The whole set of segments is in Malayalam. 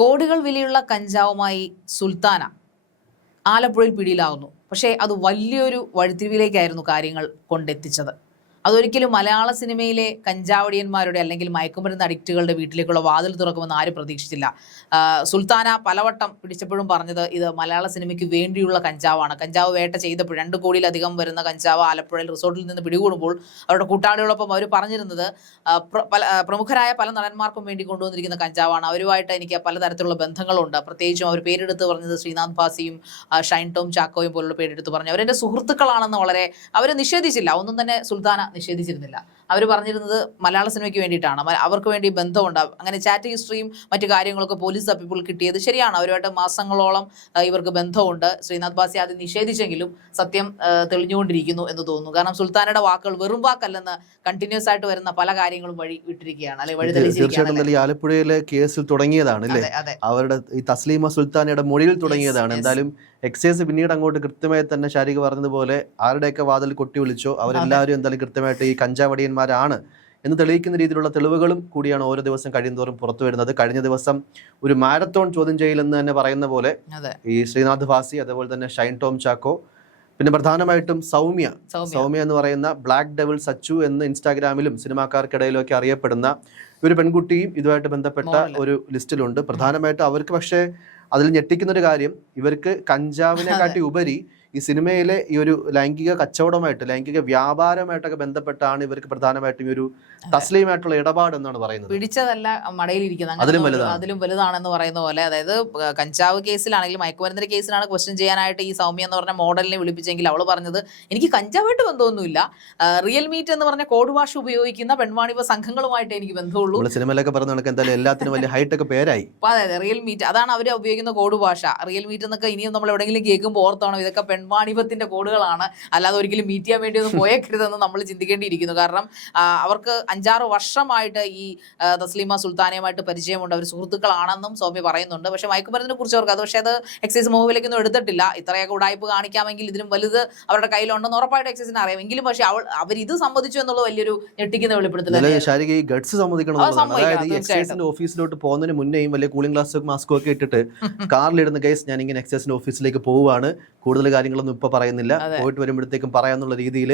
കോടികൾ വിലയുള്ള കഞ്ചാവുമായി സുൽത്താന ആലപ്പുഴയിൽ പിടിയിലാവുന്നു. പക്ഷേ അത് വലിയൊരു വഴിത്തിരിവിലേക്കായിരുന്നു കാര്യങ്ങൾ കൊണ്ടെത്തിച്ചത്. അതൊരിക്കലും മലയാള സിനിമയിലെ കഞ്ചാവടിയന്മാരുടെ അല്ലെങ്കിൽ മയക്കുമരുന്ന് അഡിക്റ്റുകളുടെ വീട്ടിലേക്കുള്ള വാതിൽ തുറക്കുമെന്ന് ആരും പ്രതീക്ഷിച്ചില്ല. സുൽത്താന പലവട്ടം പിടിച്ചപ്പോഴും പറഞ്ഞത് ഇത് മലയാള സിനിമയ്ക്ക് വേണ്ടിയുള്ള കഞ്ചാവാണ്. കഞ്ചാവ് വേട്ട ചെയ്തപ്പോൾ 2 കോടിയിലധികം വരുന്ന കഞ്ചാവ് ആലപ്പുഴയിൽ റിസോർട്ടിൽ നിന്ന് പിടികൂടുമ്പോൾ അവരുടെ കൂട്ടാളികളൊപ്പം അവർ പറഞ്ഞിരുന്നത് പ്രമുഖരായ പല നടന്മാർക്കും വേണ്ടി കൊണ്ടുവന്നിരിക്കുന്ന കഞ്ചാവാണ്. അവരുമായിട്ട് എനിക്ക് പലതരത്തിലുള്ള ബന്ധങ്ങളുണ്ട്. പ്രത്യേകിച്ചും അവർ പേരെടുത്ത് പറഞ്ഞത് ശ്രീനാഥ് ഭാസിയും ഷൈൻ ടോം ചാക്കോയും പോലുള്ള പേരെടുത്ത് പറഞ്ഞു. അവരെൻ്റെ സുഹൃത്തുക്കളാണെന്ന് വളരെ അവർ നിഷേധിച്ചില്ല. ഒന്നും തന്നെ സുൽത്താന നിഷേധിച്ചിരുന്നില്ല. അവർ പറഞ്ഞിരുന്നത് മലയാള സിനിമയ്ക്ക് വേണ്ടിയിട്ടാണ്, അവർക്ക് വേണ്ടി ബന്ധമുണ്ട്. അങ്ങനെ ചാറ്റ് ഹിസ്റ്ററിയും മറ്റു കാര്യങ്ങളൊക്കെ പോലീസ് തപ്പിപ്പോൾ കിട്ടിയത് ശരിയാണ്. അവരുമായിട്ട് മാസങ്ങളോളം ഇവർക്ക് ബന്ധമുണ്ട്. ശ്രീനാഥ് ഭാസി ആദ്യം നിഷേധിച്ചെങ്കിലും സത്യം തെളിഞ്ഞുകൊണ്ടിരിക്കുന്നു എന്ന് തോന്നുന്നു. കാരണം സുൽത്താനയുടെ വാക്കുകൾ വെറും വാക്കല്ലെന്ന് കണ്ടിന്യൂസ് ആയിട്ട് വരുന്ന പല കാര്യങ്ങളും വഴി വിട്ടിരിക്കുകയാണ്, അല്ലെങ്കിൽ വഴി തെളിയിച്ചിരിക്കുകയാണ്. ആലപ്പുഴയിലെ കേസിൽ തുടങ്ങിയതാണ് അല്ലേ, അവരുടെ ഈ തസ്ലീമ സുൽത്താനയുടെ മൊഴിയിൽ തുടങ്ങിയതാണ്. എന്തായാലും എക്സൈസ് പിന്നീട് അങ്ങോട്ട് കൃത്യമായി തന്നെ ശാരിക പറഞ്ഞതുപോലെ ആരുടെയൊക്കെ വാതിൽ കൊട്ടി വിളിച്ചോ അവരെല്ലാവരും എന്തായാലും കൃത്യമായിട്ട് ഈ കഞ്ചാവടിയന്മാരാണ് എന്ന് തെളിയിക്കുന്ന രീതിയിലുള്ള തെളിവുകളും കൂടിയാണ് ഓരോ ദിവസം കഴിയുന്നതോറും പുറത്തു വരുന്നത്. കഴിഞ്ഞ ദിവസം ഒരു മാരത്തോൺ ചോദ്യം ചെയ്യലെന്ന് തന്നെ പറയുന്ന പോലെ ഈ ശ്രീനാഥ് ഭാസി, അതേപോലെ തന്നെ ഷൈൻ ടോം ചാക്കോ, പിന്നെ പ്രധാനമായിട്ടും സൗമ്യ എന്ന് പറയുന്ന ബ്ലാക്ക് ഡെവിൾ സച്ചു എന്ന് ഇൻസ്റ്റാഗ്രാമിലും സിനിമാക്കാർക്കിടയിലും ഒക്കെ അറിയപ്പെടുന്ന ഒരു പെൺകുട്ടിയും ഇതുമായിട്ട് ബന്ധപ്പെട്ട ഒരു ലിസ്റ്റിലുണ്ട്. പ്രധാനമായിട്ടും അവർക്ക് പക്ഷേ അതിൽ ഞെട്ടിക്കുന്നൊരു കാര്യം, ഇവർക്ക് കഞ്ചാവിനെ കാട്ടി ഉപരി ഈ സിനിമയിലെ ഈ ഒരു ലൈംഗിക കച്ചവടമായിട്ട്, ലൈംഗിക വ്യാപാരമായിട്ടൊക്കെ ബന്ധപ്പെട്ടാണ് ഇവർക്ക് പ്രധാനമായിട്ടും ഈ ഒരു തസ്ലീമായിട്ടുള്ള ഇടപാട് എന്നാണ് പറയുന്നത്. പിടിച്ചതല്ല മടയിലിരിക്കുന്നത്, അതിലും വലുതാണെന്ന് പറയുന്ന പോലെ. അതായത് കഞ്ചാവ് കേസിലാണെങ്കിലും മയക്കുമരുന്നിന്റെ കേസിലാണ് ക്വസ്റ്റ്യൻ ചെയ്യാനായിട്ട് ഈ സൗമ്യ എന്ന് പറഞ്ഞ മോഡലിനെ വിളിപ്പിച്ചെങ്കിൽ അവൾ പറഞ്ഞത് എനിക്ക് കഞ്ചാവായിട്ട് ബന്ധമൊന്നുമില്ല, റിയൽ മീറ്റ് എന്ന് പറഞ്ഞ കോഡ് ഭാഷ ഉപയോഗിക്കുന്ന പെൺവാണിഭ സംഘങ്ങളുമായിട്ട് എനിക്ക് ബന്ധമുള്ളൂ. സിനിമയിലൊക്കെ പറഞ്ഞ എന്തായാലും എല്ലാത്തിനും വലിയ ഹൈടെക് പേരായി. അതെ, റിയൽ മീറ്റ് അതാണ് അവർ ഉപയോഗിക്കുന്ന കോഡ് ഭാഷ. റിയൽ മീറ്റ് എന്നൊക്കെ ഇനിയും നമ്മൾ എവിടെയെങ്കിലും കേൾക്കുമ്പോൾ ഓർത്തോണം, ഇതൊക്കെ പെൺവാണിഭത്തിന്റെ കോഡുകളാണ്, അല്ലാതെ ഒരിക്കലും മീറ്റ് ചെയ്യാൻ വേണ്ടി ഒന്നും പോയേക്കരുതെന്ന് നമ്മൾ ചിന്തിക്കേണ്ടിയിരിക്കുന്നു. കാരണം അവർക്ക് 5-6 വർഷമായിട്ട് ഈ തസ്ലീമ സുൽത്താനയുമായിട്ട് പരിചയമുണ്ട്, അവർ സുഹൃത്തുക്കളാണെന്നും സൗമ്യ പറയുന്നുണ്ട്. പക്ഷെ മയക്കുമരുന്നിനെ കുറിച്ച് അവർക്ക് അത്, പക്ഷേ അത് എക്സൈസ് മുഖവിലേക്കൊന്നും എടുത്തിട്ടില്ല. ഇത്രയൊക്കെ ഉടായ്പ് കാണിക്കാമെങ്കിൽ ഇതിലും വലുത് അവരുടെ കയ്യിലുണ്ടെന്ന് ഉറപ്പായിട്ട് എക്സൈസിന് അറിയാം. എങ്കിലും പക്ഷേ അവരിത് സമ്മതിച്ചു എന്നുള്ളത് വലിയൊരു ഞെട്ടിക്കുന്ന വെളിപ്പെടുത്തൽ. ഓഫീസിലോട്ട് പോകുന്നതിന് മുന്നേയും വലിയ കൂളിംഗ് ഗ്ലാസ് മാസ്കും ഒക്കെ ഇട്ടിട്ട് കാറിലിടുന്ന കേസ് ഞാൻ ഇങ്ങനെ എക്സൈസിന്റെ ഓഫീസിലേക്ക് പോവുകയാണ്, കൂടുതൽ കാര്യങ്ങളൊന്നും ഇപ്പൊ പറയുന്നില്ല, പോയിട്ട് വരുമ്പോഴത്തേക്കും പറയാന്നുള്ള രീതിയിൽ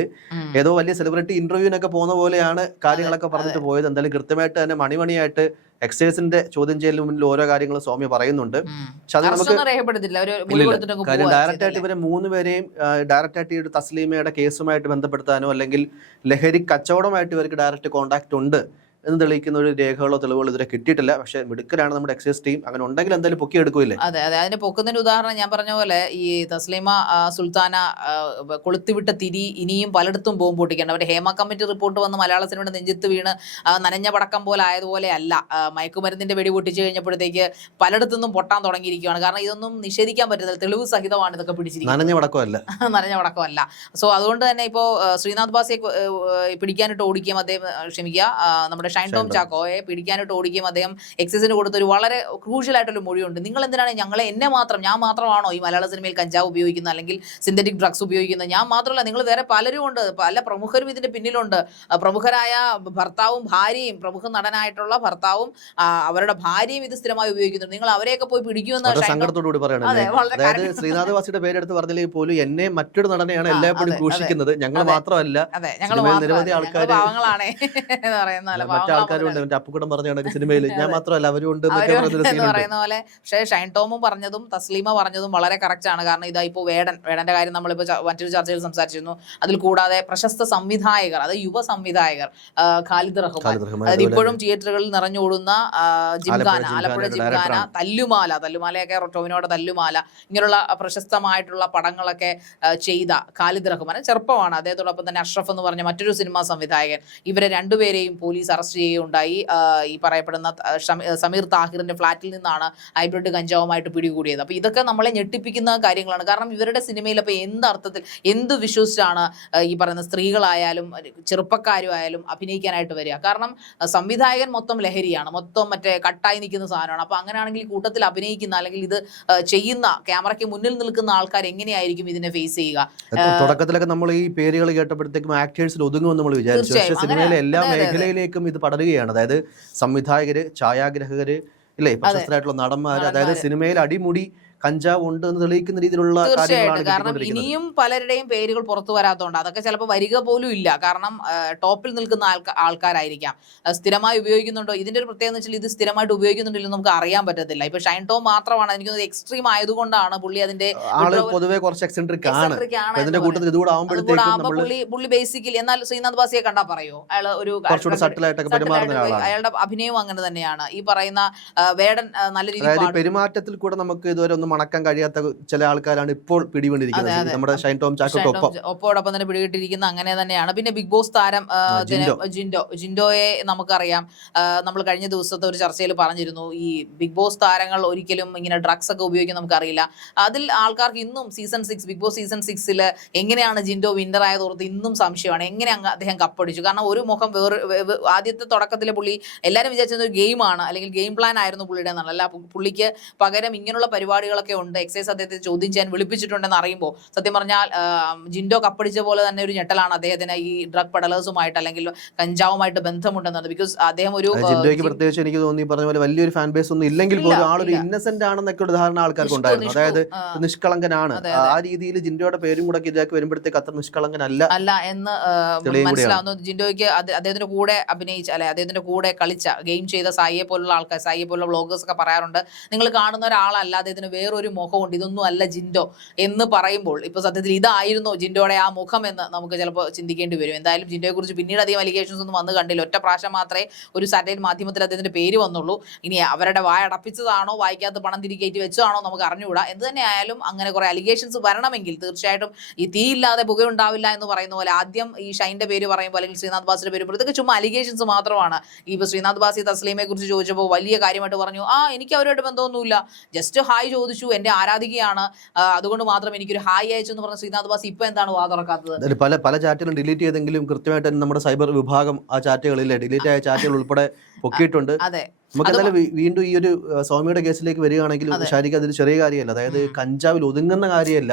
ഏതോ വലിയ സെലിബ്രിറ്റി ഇന്റർവ്യൂവിനൊക്കെ പോകുന്ന പോലെയാണ് കാര്യങ്ങളൊക്കെ പറഞ്ഞിട്ട് പോയത്. എന്തായാലും കൃത്യമായിട്ട് തന്നെ മണിമണിയായിട്ട് എക്സൈസിന്റെ ചോദ്യം ചെയ്യലിന് മുന്നിൽ ഓരോ കാര്യങ്ങളും സൗമ്യ പറയുന്നുണ്ട്. പക്ഷെ അത് നമുക്ക് കാര്യം ഡയറക്റ്റ് ആയിട്ട് ഇവരെ 3 പേരെയും ഡയറക്റ്റ് ആയിട്ട് ഈ തസ്ലീമയുടെ കേസുമായിട്ട് ബന്ധപ്പെടുത്താനോ അല്ലെങ്കിൽ ലഹരി കച്ചവടമായിട്ട് ഇവർക്ക് ഡയറക്റ്റ് കോൺടാക്ട് ഉണ്ട് എന്ന് തെളിയിക്കുന്ന ഒരു രേഖകളോ തെളിവുകളോ ഇതുവരെ കിട്ടിയിട്ടില്ല. പക്ഷേ മിടുക്കരാണ് നമ്മുടെ എക്സൈസ് ടീം, അങ്ങനെ ഉണ്ടെങ്കിൽ എന്തായാലും പൊക്കി എടുക്കില്ലേ. അതെ, അതിന് പൊക്കുന്നതിന് ഉദാഹരണം ഞാൻ പറഞ്ഞ പോലെ ഈ തസ്ലീമ സുൽത്താന കൊളുത്തിവിട്ട തിരി ഇനിയും പലയിടത്തും ബോംബ് പൊട്ടിക്കേണ്ട. അവരുടെ ഹേമ കമ്മിറ്റി റിപ്പോർട്ട് വന്ന് മലയാള സിനിമയുടെ നെഞ്ചത്ത് വീണ് നനഞ്ഞ പടക്കം പോലെ ആയതുപോലെ അല്ല, മയക്കുമരുന്നിന്റെ വെടി പൊട്ടിച്ചു കഴിഞ്ഞപ്പോഴത്തേക്ക് പലയിടത്തുനിന്നും പൊട്ടാൻ തുടങ്ങിയിരിക്കുകയാണ്. കാരണം ഇതൊന്നും നിഷേധിക്കാൻ പറ്റുന്നില്ല, തെളിവ് സഹിതമാണ് ഇതൊക്കെ പിടിച്ചിരിക്കുന്നത്, നനഞ്ഞ പടക്കമല്ല. സോ അതുകൊണ്ട് തന്നെ ഇപ്പോൾ ശ്രീനാഥ് ഭാസിയെ പിടിക്കാനിട്ട് ഓടിക്കുകയും അദ്ദേഹം നമ്മുടെ ഷൈൻ ടോം ചാക്കോയെ പിടിക്കാനായിട്ട് ഓടിക്കുകയും അദ്ദേഹം എക്സൈസിന് കൊടുത്തൊരു വളരെ ക്രൂഷ്യൽ ആയിട്ടുള്ള മൊഴിയുണ്ട്. നിങ്ങൾ എന്തിനാണ് ഞാൻ മാത്രമാണോ ഈ മലയാള സിനിമയിൽ കഞ്ചാവ് ഉപയോഗിക്കുന്നത് അല്ലെങ്കിൽ സിന്തറ്റിക് ഡ്രഗ്സ് ഉപയോഗിക്കുന്നത്? ഞാൻ മാത്രമല്ല, നിങ്ങൾ വേറെ പലരും ഉണ്ട്, പല പ്രമുഖരും ഇതിന്റെ പിന്നിലുണ്ട്. പ്രമുഖരായ ഭർത്താവും ഭാര്യയും, പ്രമുഖ നടനായിട്ടുള്ള ഭർത്താവും അവരുടെ ഭാര്യയും ഇത് സ്ഥിരമായി ഉപയോഗിക്കുന്നുണ്ട്. നിങ്ങൾ അവരെയൊക്കെ പോയി പിടിക്കുമെന്ന് സങ്കടത്തോടുകൂടി പറയുന്നത്. ശ്രീനാഥ് വാസിയുടെ പേരെടുത്ത് പറഞ്ഞില്ലെങ്കിൽ പോലും എന്നെ മറ്റൊരു നടനെയാണ് എല്ലാവരും ഘോഷിക്കുന്നത്, ഞങ്ങൾ മാത്രമല്ല, നിരവധി ആൾക്കാർ മറ്റാൾക്കാരുണ്ട്. അപ്പുക്കുട്ടം പറഞ്ഞ സിനിമയിൽ ഞാൻ മാത്രമല്ല അവരും ഉണ്ട് എന്ന് പറയുന്ന പോലെ. പക്ഷേ ഷൈൻ ടോമും പറഞ്ഞതും തസ്ലീമ പറഞ്ഞതും വളരെ കറക്റ്റ് ആണ്. കാരണം ഇതാ ഇപ്പോൾ വേടന്റെ കാര്യം നമ്മളിപ്പോൾ മറ്റൊരു ചർച്ചയിൽ സംസാരിച്ചിരുന്നു. അതിൽ കൂടാതെ പ്രശസ്ത സംവിധായകർ, അത് യുവ സംവിധായകർ ഖാലിദ് റഹ്മാൻ, അതായത് ഇപ്പോഴും തിയേറ്ററുകളിൽ നിറഞ്ഞുകൂടുന്ന ജിംഖാന, ആലപ്പുഴ ജിംഖാന, തല്ലുമാലയൊക്കെ ടോവിനോയുടെ തല്ലുമാല, ഇങ്ങനെയുള്ള പ്രശസ്തമായിട്ടുള്ള പടങ്ങളൊക്കെ ചെയ്ത ഖാലിദ് റഹ്മാൻ ചെറുപ്പമാണ്. അദ്ദേഹത്തോടൊപ്പം തന്നെ അഷ്റഫ് എന്ന് പറഞ്ഞ മറ്റൊരു സിനിമാ സംവിധായകൻ, ഇവരെ രണ്ടുപേരെയും പോലീസ് അറസ്റ്റ് ചെയ്യുകയുണ്ടായി. ഈ പറയപ്പെടുന്ന സമീർ താഹിറിന്റെ ഫ്ളാറ്റിൽ നിന്നാണ് ഹൈബ്രിഡ് കഞ്ചാവുമായിട്ട് പിടികൂടിയത്. അപ്പോൾ ഇതൊക്കെ നമ്മളെ ഞെട്ടിപ്പിക്കുന്ന കാര്യങ്ങളാണ്. കാരണം ഇവരുടെ സിനിമയിൽ അപ്പോൾ എന്ത് അർത്ഥത്തിൽ എന്ത് വിശ്വസിച്ചാണ് ഈ പറയുന്ന സ്ത്രീകളായാലും ചെറുപ്പക്കാരും ആയാലും അഭിനയിക്കാനായിട്ട് വരിക? കാരണം സംവിധായകൻ മൊത്തം ലഹരിയാണ്, മൊത്തം മറ്റേ കട്ടായി നിൽക്കുന്ന സാധനമാണ്. അപ്പോൾ അങ്ങനെയാണെങ്കിൽ ഈ കൂട്ടത്തിൽ അഭിനയിക്കുന്ന അല്ലെങ്കിൽ ഇത് ചെയ്യുന്ന ക്യാമറയ്ക്ക് മുന്നിൽ നിൽക്കുന്ന ആൾക്കാർ എങ്ങനെയായിരിക്കും ഇതിനെ ഫേസ് ചെയ്യുക? തുടക്കത്തിലൊക്കെ നമ്മൾ ഈ പേരുകൾ കേട്ടപ്പോഴത്തേക്കും ആക്ടേഴ്സിൽ ഒതുങ്ങുമെന്ന് നമ്മൾ വിചാരിച്ചു. പക്ഷേ സിനിമയിലെ എല്ലാ മേഖലയിലേക്കും ഇത് പടരുകയാണ്. അതായത് സംവിധായകര്, ഛായാഗ്രഹകര്, ഇല്ലേ പ്രശസ്തരായിട്ടുള്ള നടന്മാർ, അതായത് സിനിമയിൽ അടിമുടി കഞ്ചാവ് ഉണ്ട് എന്ന് തെളിയിക്കുന്ന രീതിയിലുള്ള തീർച്ചയായിട്ടും. കാരണം ഇനിയും പലരുടെയും പേരുകൾ പുറത്തു വരാത്തതുകൊണ്ട് അതൊക്കെ ചിലപ്പോൾ വരിക പോലും ഇല്ല. കാരണം ടോപ്പിൽ നിൽക്കുന്ന ആൾക്കാരായിരിക്കാം. സ്ഥിരമായി ഉപയോഗിക്കുന്നുണ്ടോ, ഇതിന്റെ ഒരു പ്രത്യേകത വെച്ചാൽ ഇത് സ്ഥിരമായിട്ട് ഉപയോഗിക്കുന്നുണ്ടല്ലോ നമുക്ക് അറിയാൻ പറ്റത്തില്ല. ഇപ്പൊ ഷൈൻ ടോം മാത്രമാണ് എനിക്ക് എക്സ്ട്രീം ആയതുകൊണ്ടാണ് പുള്ളി അതിന്റെ പൊതുവെ കുറച്ച് എക്സെൻട്രിക് ആണ്. ഇതിന്റെ കൂട്ടത്തിൽ ഇതുകൂടെ ആവുമ്പോഴത്തേക്കും പുള്ളി ബേസിക്കലി, എന്നാൽ ശ്രീനാഥ് ബാസിയെ കണ്ടാ പറയോ അയാൾ ഒരു അയാളുടെ അഭിനയവും അങ്ങനെ തന്നെയാണ്. ഈ പറയുന്ന വേടൻ നല്ല രീതിയിൽ പെരുമാറ്റത്തിൽ കൂടെ നമുക്ക് ഇതുവരെ ഒന്നും മണക്കാൻ കഴിയാത്ത ചില ആൾക്കാരാണ് ഇപ്പോൾ പിടികൊണ്ടിരിക്കുന്നത്. നമ്മുടെ ഷൈൻ ടോം ഒപ്പോടൊപ്പം തന്നെ പിടികിട്ടിരിക്കുന്ന അങ്ങനെ തന്നെയാണ്. പിന്നെ ബിഗ് ബോസ് താരം ജിൻഡോയെ നമുക്കറിയാം. നമ്മൾ കഴിഞ്ഞ ദിവസത്തെ ഒരു ചർച്ചയിൽ പറഞ്ഞിരുന്നു, ഈ ബിഗ് ബോസ് താരങ്ങൾ ഒരിക്കലും ഇങ്ങനെ ഡ്രഗ്സ് ഒക്കെ ഉപയോഗിക്കും നമുക്കറിയില്ല. അതിൽ ആൾക്കാർക്ക് ഇന്നും സീസൺ 6 ബിഗ് ബോസ് സീസൺ 6 എങ്ങനെയാണ് ജിൻഡോ വിന്നർ ആയതോർത്ത് ഇന്നും സംശയമാണ്. എങ്ങനെ അദ്ദേഹം കപ്പടിച്ചു? കാരണം ഒരു മുഖം ആദ്യത്തെ തുടക്കത്തിലെ പുള്ളി എല്ലാവരും വിചാരിച്ചത് ഒരു ഗെയിമാണ്, അല്ലെങ്കിൽ ഗെയിം പ്ലാൻ ആയിരുന്നു പുള്ളിയുടെ എന്നാണ്. അല്ല, പുള്ളിക്ക് പകരം ഇങ്ങനെയുള്ള പരിപാടികളൊക്കെ ഉണ്ട്. എക്സൈസ് അദ്ദേഹത്തെ ചോദ്യം ചെയ്യാൻ വിളിപ്പിച്ചിട്ടുണ്ടെന്ന് അറിയുമ്പോൾ സത്യം പറഞ്ഞാൽ ജിൻഡോ കപ്പടിച്ച പോലെ തന്നെ ഒരു ഞെട്ടലാണ് അദ്ദേഹത്തിന് ഈ ഡ്രഗ് പെഡലേഴ്സുമായിട്ട് അല്ലെങ്കിൽ കഞ്ചാവുമായിട്ട് ബന്ധമുണ്ടെന്നത്. ബിക്കോസ് അദ്ദേഹം ഒരു പ്രത്യേകിച്ച് എനിക്ക് തോന്നി പറഞ്ഞ പോലെ വലിയൊരു ഫാൻ ബേസ് ഒന്നും ഇല്ലെങ്കിൽ പോലും ആളൊരു ഇന്നസെന്റ് ആണെന്നൊക്കെ ഒരു ധാരണ ആൾക്കാർക്ക് ഉണ്ടായിരുന്നു. അതായത് നിഷ്കളങ്കനാണ്. ആ രീതിയിൽ ജിൻഡോയുടെ പേരും കൂടെ ഇതിലേക്ക് വരുമ്പോഴത്തേക്ക് അത്ര നിഷ്കളങ്കനല്ല എന്ന് മനസ്സിലാവുന്നു. ജിൻഡോയ്ക്ക് അദ്ദേഹത്തിന്റെ കൂടെ അഭിനയിച്ച അല്ലെ അദ്ദേഹത്തിന്റെ കൂടെ കളിച്ച ഗെയിം ചെയ്ത സായിയെ പോലുള്ള ആൾക്കാർ, സായിയെ പോലുള്ള വ്ളോഗേഴ്സ് ഒക്കെ പറയാറുണ്ട്, നിങ്ങൾ കാണുന്ന ഒരാളല്ല, അദ്ദേഹത്തിന് വേറൊരു മുഖമുണ്ട്, ഇതൊന്നും അല്ല ജിൻഡോ എന്ന് പറയുമ്പോൾ ഇപ്പൊ സത്യത്തിൽ ഇതായിരുന്നു ജിൻഡോയുടെ ആ മുഖം എന്ന് നമുക്ക് ചിലപ്പോൾ ചിന്തിക്കേണ്ടി വരും. എന്തായാലും ജിൻഡോയെ കുറിച്ച് പിന്നീട് അധികം അലിഗേഷൻസ് ഒന്നും വന്ന് കണ്ടില്ല. ഒറ്റ പ്രാവശ്യം മാത്രമേ ഒരു സാറ്റലൈറ്റ് മാധ്യമത്തിൽ അദ്ദേഹത്തിന്റെ പേര് വന്നുള്ളൂ. ഇനി അവരുടെ വായ അടപ്പിച്ചതാണോ വായിക്കാത്ത പണം തിരികേറ്റി വെച്ചതാണോ നമുക്ക് അറിഞ്ഞുകൂടാ. എന്ത് തന്നെ ആയാലും അങ്ങനെ കുറെ അലിഗേഷൻസ് വരണമെങ്കിൽ തീർച്ചയായിട്ടും ഈ തീയില്ലാതെ പുകയുണ്ടാവില്ല എന്ന് പറയുന്ന പോലെ ആദ്യം ഈ ഷൈൻ്റെ പേര് പറയുമ്പോൾ അല്ലെങ്കിൽ ശ്രീനാഥ് ബാസിയുടെ പേര് പറയുമ്പോൾ ഇതൊക്കെ ചുമ്മാ അലിഗേഷൻസ് മാത്രമാണ്. ഇപ്പോൾ ശ്രീനാഥ് ബാസി തസ്ലീമയെ കുറിച്ച് ചോദിച്ചപ്പോൾ വലിയ കാര്യമായിട്ട് പറഞ്ഞു, എനിക്ക് അവരുമായിട്ട് ബന്ധമൊന്നുമില്ല, ജസ്റ്റ് ഹായ് ചോദിച്ചു, എന്റെ ആരാധികയാണ്, അതുകൊണ്ട് മാത്രം എനിക്കൊരു ഹായ് അയച്ചു എന്ന് പറഞ്ഞ ശ്രീനാഥ് ബാസി ഇപ്പൊ എന്താണ് വാ തുറക്കാത്തത്? പല ചാറ്റുകളും ഡിലീറ്റ് ചെയ്തെങ്കിലും കൃത്യമായിട്ട് നമ്മുടെ സൈബർ വിഭാഗം ആ ചാറ്റുകളിലെ ഡിലീറ്റ് ആയ ചാറ്റുകൾ ഉൾപ്പെടെ പൊക്കിയിട്ടുണ്ട്. നമുക്ക് എന്തായാലും വീണ്ടും ഈ ഒരു സൗമ്യയുടെ കേസിലേക്ക് വരികയാണെങ്കിൽ ശാരിക്ക് അതൊരു ചെറിയ കാര്യമല്ല. അതായത് കഞ്ചാവിൽ ഒതുങ്ങുന്ന കാര്യമല്ല.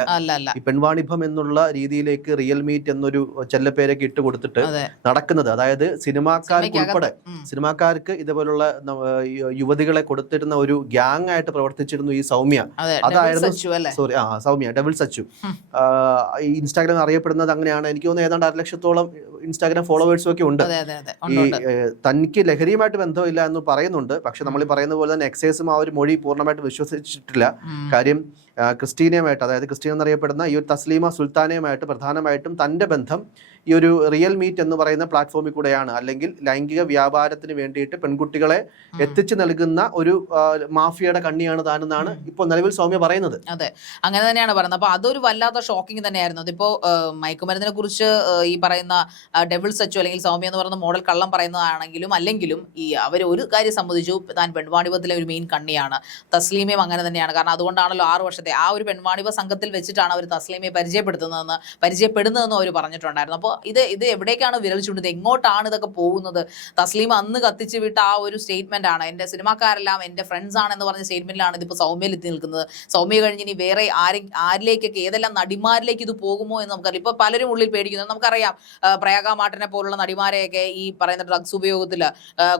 ഈ പെൺവാണിഭം എന്നുള്ള രീതിയിലേക്ക് റിയൽ മീറ്റ് എന്നൊരു ചെല്ലപ്പേരൊക്കെ ഇട്ട് കൊടുത്തിട്ട് നടക്കുന്നത്. അതായത് സിനിമാക്കാർക്ക് ഇതേപോലുള്ള യുവതികളെ കൊടുത്തിരുന്ന ഒരു ഗ്യാങ് ആയിട്ട് പ്രവർത്തിച്ചിരുന്നു ഈ സൗമ്യ. അതായിരുന്നു സൗമ്യ ഡബിൾ സച്ചു. ഈ ഇൻസ്റ്റാഗ്രാം അറിയപ്പെടുന്നത് അങ്ങനെയാണ്. എനിക്ക് തോന്നുന്നു ഏതാണ്ട് 1.5 ലക്ഷത്തോളം ഇൻസ്റ്റാഗ്രാം ഫോളോവേഴ്സും ഒക്കെ ഉണ്ട്. ഈ തനിക്ക് ലഹരിയുമായിട്ട് ബന്ധമില്ല എന്ന് പറയുന്നുണ്ട്. പക്ഷെ നമ്മൾ പറയുന്ന പോലെ തന്നെ എക്സൈസും ആ ഒരു മൊഴി പൂർണ്ണമായിട്ട് വിശ്വസിച്ചിട്ടില്ല. കാര്യം ക്രിസ്റ്റീനയുമായിട്ട്, അതായത് ക്രിസ്റ്റീന എന്നറിയപ്പെടുന്ന ഈ ഒരു തസ്ലീമ സുൽത്താനയുമായിട്ട് പ്രധാനമായിട്ടും തൻ്റെ ബന്ധം ഈ ഒരു റിയൽ മീറ്റ് എന്ന് പറയുന്ന പ്ലാറ്റ്ഫോമിൽ കൂടെയാണ്. അല്ലെങ്കിൽ ലൈംഗിക വ്യാപാരത്തിന് വേണ്ടിയിട്ട് പെൺകുട്ടികളെ എത്തിച്ചു നൽകുന്ന ഒരു മാഫിയയുടെ കണ്ണിയാണ് താനെന്നാണ് ഇപ്പോൾ നിലവിൽ സൗമ്യ പറയുന്നത്. അതെ, അങ്ങനെ തന്നെയാണ് പറയുന്നത്. അപ്പോൾ അതൊരു വല്ലാത്ത ഷോക്കിംഗ് തന്നെയായിരുന്നു. അതിപ്പോൾ മയക്കുമരുന്നിനെ കുറിച്ച് ഈ പറയുന്ന ഡെവിൾ സച്ചു അല്ലെങ്കിൽ സൗമ്യ എന്ന് പറയുന്ന മോഡൽ കള്ളം പറയുന്നതാണെങ്കിലും അല്ലെങ്കിലും ഈ അവർ ഒരു കാര്യം സംബന്ധിച്ചു, താൻ പെൺവാണിഭത്തിലെ ഒരു മെയിൻ കണ്ണിയാണ്. തസ്ലീമയും അങ്ങനെ തന്നെയാണ്. കാരണം അതുകൊണ്ടാണല്ലോ 6 വർഷത്തെ ആ ഒരു പെൺവാണിഭ സംഘത്തിൽ വെച്ചിട്ടാണ് അവർ തസ്ലീമയെ പരിചയപ്പെടുന്നതെന്ന് അവർ പറഞ്ഞിട്ടുണ്ടായിരുന്നു. അപ്പോൾ ഇത് എവിടേക്കാണ് വിരൽ ചൂണ്ടുന്നത്, എങ്ങോട്ടാണ് ഇതൊക്കെ പോകുന്നത്? തസ്ലീമ അന്ന് കത്തിച്ചു വിട്ട ആ ഒരു സ്റ്റേറ്റ്മെന്റ് ആണ്, എന്റെ സിനിമാക്കാരെല്ലാം എന്റെ ഫ്രണ്ട്സ് ആണെന്ന് പറഞ്ഞ സ്റ്റേറ്റ്മെന്റിലാണ് ഇതിപ്പോൾ സൗമ്യയിൽ എത്തി നിൽക്കുന്നത്. സൗമ്യ കഴിഞ്ഞ് ഇനി വേറെ ആരിലേക്കൊക്കെ ഏതെല്ലാം നടിമാരിലേക്ക് ഇത് പോകുമോ എന്ന് നമുക്കറിയാം. ഇപ്പോൾ പലരും ഉള്ളിൽ പേടിക്കുന്നത് നമുക്കറിയാം. പ്രയാഗ മാർട്ടിനെ പോലുള്ള നടിമാരെയൊക്കെ ഈ പറയുന്ന ഡ്രഗ്സ് ഉപയോഗത്തിൽ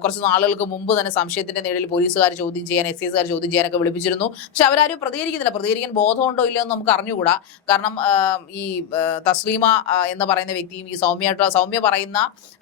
കുറച്ച് നാളുകൾക്ക് മുമ്പ് തന്നെ സംശയത്തിന്റെ നിഴലിൽ പോലീസുകാർ ചോദ്യം ചെയ്യാൻ, എക്സൈസുകാർ ചോദ്യം ചെയ്യാനൊക്കെ വിളിപ്പിച്ചിരുന്നു. പക്ഷെ അവരാരും പ്രതികരിക്കുന്നില്ല. പ്രതികരിക്കാൻ ബോധമുണ്ടോ ഇല്ലയോ എന്ന് നമുക്ക് അറിഞ്ഞുകൂടാ. കാരണം ഈ തസ്ലീമ എന്ന് പറയുന്ന വ്യക്തിയും ഈ സൗമ്യ പറയുന്ന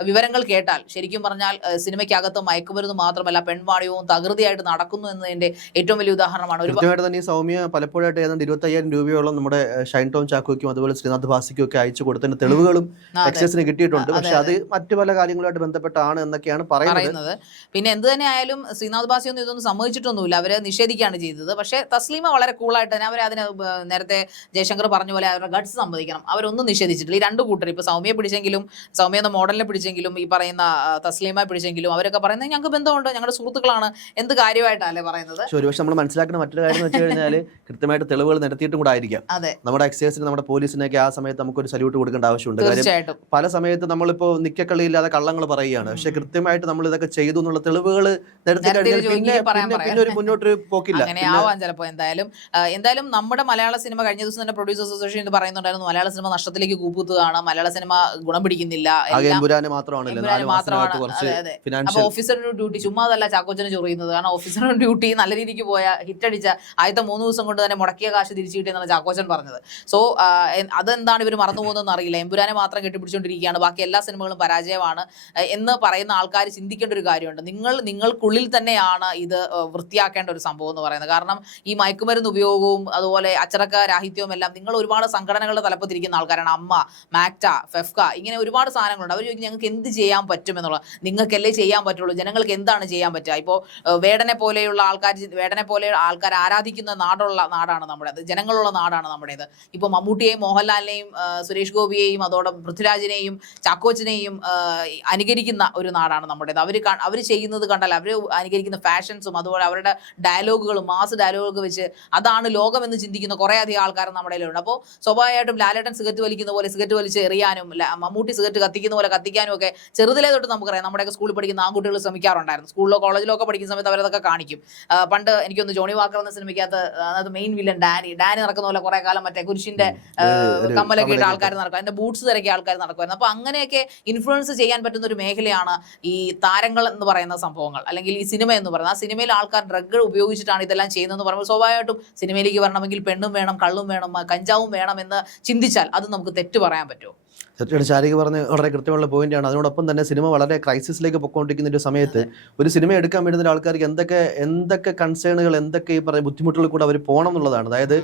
വിവരങ്ങൾ കേട്ടാൽ ശരിക്കും പറഞ്ഞാൽ സിനിമയ്ക്കകത്ത് മയക്കുമരുന്ന് മാത്രമല്ല പെൺവാണിയവും തകൃതിയായിട്ട് നടക്കുന്നു എന്നതിന്റെ ഏറ്റവും വലിയ ഉദാഹരണമാണ്. ഒരുപാട് തന്നെ ഈ സൗമ്യ പലപ്പോഴായിട്ട് ഏതാണ്ട് 25,000 രൂപയോളം നമ്മുടെ ഷൈൻ ടോം ചാക്കോയ്ക്കും അതുപോലെ ശ്രീനാഥ് ബാസിക്കും ഒക്കെ അയച്ചു കൊടുത്തതിന്റെ തെളിവുകളും എക്സൈസിന് കിട്ടിയിട്ടുണ്ട്. പക്ഷെ അത് മറ്റു പല കാര്യങ്ങളുമായിട്ട് ബന്ധപ്പെട്ടാണ് എന്നൊക്കെയാണ് പറയുന്നത്. പിന്നെ എന്ത് തന്നെ ആയാലും ശ്രീനാഥ് ബാസി ഒന്നും ഇതൊന്നും സമ്മതിച്ചിട്ടൊന്നുമില്ല, അവര് നിഷേധിക്കുകയാണ് ചെയ്തത്. പക്ഷെ തസ്ലീമ വളരെ കൂളായിട്ട് തന്നെ അതിന് നേരത്തെ ജയശങ്കർ പറഞ്ഞ പോലെ അവരുടെ ഗട്സ് സമ്മതിക്കണം, അവരൊന്നും നിഷേധിച്ചിട്ടില്ല. ഈ രണ്ടു കൂട്ടർ ഇപ്പൊ സൗമ്യ പിടിച്ചെങ്കിലും, സൗമ്യ എന്ന മോഡലിനെ പിടിച്ചെങ്കിലും, ഈ പറയുന്ന തസ്ലീമ പിടിച്ചെങ്കിലും അവരൊക്കെ പറയുന്നത് ഞങ്ങൾക്ക് ബന്ധമുണ്ട്, ഞങ്ങളുടെ സുഹൃത്തുക്കളാണ്, എന്ത് കാര്യമായിട്ടല്ലേ പറയുന്നത്. ഒരുപക്ഷെ നമ്മൾ മനസ്സിലാക്കുന്ന മറ്റൊരു കാര്യം എന്ന് വെച്ച് കഴിഞ്ഞാൽ കൃത്യമായിട്ട് തെളിവുകൾ നിരത്തിയിട്ടും കൂടെ ആയിരിക്കാം. നമ്മുടെ എക്സൈസിന് നമ്മുടെ പോലീസിനൊക്കെ ആ സമയത്ത് നമുക്കൊരു സല്യൂട്ട് കൊടുക്കേണ്ട ആവശ്യമുണ്ട്. കാര്യം പല സമയത്ത് നമ്മളിപ്പോ നിക്കക്കളിയില്ലാതെ കള്ളങ്ങൾ പറയുകയാണ്. പക്ഷെ കൃത്യമായിട്ട് നമ്മൾ ഇതൊക്കെ ചെയ്തു എന്നുള്ള തെളിവുകൾ നിരത്തി കഴിഞ്ഞാൽ പിന്നെ ഒരു മുന്നോട്ടൊരു പോക്കില്ല. അങ്ങനെ ആവാൻ ചിലപ്പോ. എന്തായാലും എന്തായാലും നമ്മുടെ മലയാള സിനിമ കഴിഞ്ഞ ദിവസം തന്നെ പ്രൊഡ്യൂസേഴ്സ് അസോസിയേഷൻ ഇത് പറയുന്നുണ്ടായിരുന്നു, മലയാള സിനിമ നഷ്ടത്തിലേക്ക് കൂപ്പുത്തുകയാണ്, മലയാള സിനിമ ഗുണം പിടിക്കുന്നില്ല, അപ്പൊ ഓഫീസറിന്റെ ഡ്യൂട്ടി ചുമ്മാ അതല്ല ചാക്കോച്ചന് ചൊറിയുന്നത്. കാരണം ഓഫീസറിന്റെ ഡ്യൂട്ടി നല്ല രീതിക്ക് പോയ ഹിറ്റടിച്ച ആദ്യത്തെ 3 ദിവസം കൊണ്ട് തന്നെ മുടക്കിയ കാശ് തിരിച്ചു കിട്ടിയെന്നാണ് ചാക്കോച്ചൻ പറഞ്ഞത്. സോ അതെന്താണ് ഇവർ മറന്നു പോകുന്നതെന്ന് അറിയില്ല. എമ്പുരാനെ മാത്രം കെട്ടിപ്പിടിച്ചുകൊണ്ടിരിക്കുകയാണ്, ബാക്കി എല്ലാ സിനിമകളും പരാജയമാണ് എന്ന് പറയുന്ന ആൾക്കാർ ചിന്തിക്കേണ്ട ഒരു കാര്യമുണ്ട്. നിങ്ങൾക്കുള്ളിൽ തന്നെയാണ് ഇത് വൃത്തിയാക്കേണ്ട ഒരു സംഭവം എന്ന് പറയുന്നത്. കാരണം ഈ മയക്കുമരുന്ന് ഉപയോഗവും അതുപോലെ അച്ചടക്ക രാഹിത്യവും എല്ലാം നിങ്ങൾ ഒരുപാട് സംഘടനകളുടെ തലപ്പത്തിരിക്കുന്ന ആൾക്കാരാണ്. അമ്മ, മാക്ട, ഫെഫ്ക, ഇങ്ങനെ ഒരുപാട് സാധനങ്ങളുണ്ട്. അവർ ചോദിക്കും ഞങ്ങൾക്ക് എന്ത് ചെയ്യാൻ പറ്റുമെന്നുള്ളത്. നിങ്ങൾക്കല്ലേ ചെയ്യാൻ പറ്റുള്ളൂ, ജനങ്ങൾക്ക് എന്താണ് ചെയ്യാൻ പറ്റുക? ഇപ്പോൾ വേടനെ പോലെയുള്ള ആൾക്കാർ ആരാധിക്കുന്ന നാടാണ് നമ്മുടേത്, ജനങ്ങളുള്ള നാടാണ് നമ്മുടേത്. ഇപ്പോൾ മമ്മൂട്ടിയെയും മോഹൻലാലിനെയും സുരേഷ് ഗോപിയെയും അതോടെ പൃഥ്വിരാജിനെയും ചാക്കോച്ചനെയും അനുകരിക്കുന്ന ഒരു നാടാണ് നമ്മുടേത്. അവർ ചെയ്യുന്നത് കണ്ടാൽ അവർ അനുകരിക്കുന്ന ഫാഷൻസും അതുപോലെ അവരുടെ ഡയലോഗുകളും മാസ് ഡയലോഗുകൾ വെച്ച് അതാണ് ലോകം എന്ന് ചിന്തിക്കുന്ന കുറേ അധികം ആൾക്കാർ നമ്മുടെ ഇടയിലുണ്ട്. അപ്പോൾ സ്വാഭാവികമായിട്ടും ലാലേട്ടൻ സിഗരറ്റ് വലിക്കുന്ന പോലെ സിഗരറ്റ് വലിച്ച് എറിയാനും മമ്മൂട്ടി സിഗരറ്റ് കത്തിക്കുന്ന പോലെ കത്തിക്കാനും ഒക്കെ ചെറുതിലേ തൊട്ട് നമുക്കറിയാം. നമ്മുടെയൊക്കെ സ്കൂളിൽ പഠിക്കുന്ന ആൺകുട്ടികൾ ശ്രമിക്കാറുണ്ടായിരുന്നു. സ്കൂളിലോ കോളേജിലോ ഒക്കെ പഠിക്കുന്ന സമയത്ത് അവരതൊക്കെ കാണിക്കും. പണ്ട് എനിക്കൊന്ന് ജോണി വാക്കർ എന്ന സിനിമയ്ക്കകത്ത് അത് മെയിൻ വില്ലൻ ഡാനി നടക്കുന്ന പോലെ കുറെ കാലം മറ്റേ കുരിശിന്റെ കമ്മലൊക്കെ ഇട്ട ആൾക്കാർ നടക്കും, അതിന്റെ ബൂട്ട്സ് തിരക്കിയ ആൾക്കാർ നടക്കുമായിരുന്നു. അപ്പൊ അങ്ങനെയൊക്കെ ഇൻഫ്ലുവൻസ് ചെയ്യാൻ പറ്റുന്ന ഒരു മേഖലയാണ് ഈ താരങ്ങൾ എന്ന് പറയുന്ന സംഭവങ്ങൾ, അല്ലെങ്കിൽ ഈ സിനിമ എന്ന് പറയുന്നത്. ആ സിനിമയിൽ ആൾക്കാർ ഡ്രഗ് ഉപയോഗിച്ചിട്ടാണ് ഇതെല്ലാം ചെയ്യുന്നതെന്ന് പറയുമ്പോൾ സ്വാഭാവികമായിട്ടും സിനിമയിലേക്ക് വരണമെങ്കിൽ പെണ്ണും വേണം, കള്ളും വേണം, കഞ്ചാവും വേണം എന്ന് ചിന്തിച്ചാൽ അത് നമുക്ക് തെറ്റ് പറയാൻ പറ്റുമോ? തീർച്ചയായിട്ടും ശാരിക പറഞ്ഞ വളരെ കൃത്യമുള്ള പോയിന്റാണ്. അതിനോടൊപ്പം തന്നെ സിനിമ വളരെ ക്രൈസിസിലേക്ക് പൊയ്ക്കൊണ്ടിരിക്കുന്ന ഒരു സമയത്ത് ഒരു സിനിമ എടുക്കാൻ വേണ്ടുന്ന ആൾക്കാർക്ക് എന്തൊക്കെ കൺസേണുകൾ, എന്തൊക്കെ ഈ പറയുന്ന ബുദ്ധിമുട്ടുകൾ കൂടെ അവർ പോകണം എന്നുള്ളതാണ്. അതായത്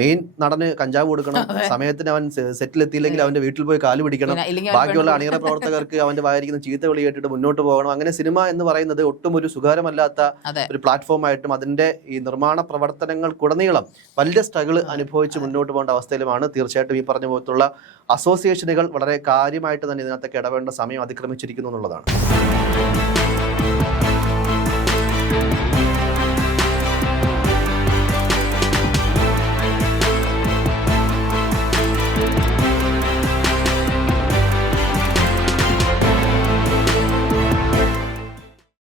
മെയിൻ നടന് കഞ്ചാവ് കൊടുക്കണം, സമയത്തിന് അവൻ സെറ്റിലെത്തിയില്ലെങ്കിൽ അവന്റെ വീട്ടിൽ പോയി കാല് പിടിക്കണം, ബാക്കിയുള്ള അണിയറ പ്രവർത്തകർക്ക് അവന്റെ വായിരിക്കുന്ന ചീത്ത വിളി കേട്ടിട്ട് മുന്നോട്ട് പോകണം. അങ്ങനെ സിനിമ എന്ന് പറയുന്നത് ഒട്ടും ഒരു സുഖകരമല്ലാത്ത ഒരു പ്ലാറ്റ്ഫോമായിട്ടും അതിന്റെ ഈ നിർമ്മാണ പ്രവർത്തനങ്ങൾക്കുടനീളം വലിയ സ്ട്രഗിൾ അനുഭവിച്ച് മുന്നോട്ട് പോകേണ്ട അവസ്ഥയിലുമാണ്. തീർച്ചയായിട്ടും ഈ പറഞ്ഞ പോലത്തുള്ള അസോസിയേഷനുകൾ വളരെ കാര്യമായിട്ട് തന്നെ ഇതിനകത്തൊക്കെ ഇടപെടേണ്ട സമയം അതിക്രമിച്ചിരിക്കുന്നു എന്നുള്ളതാണ്.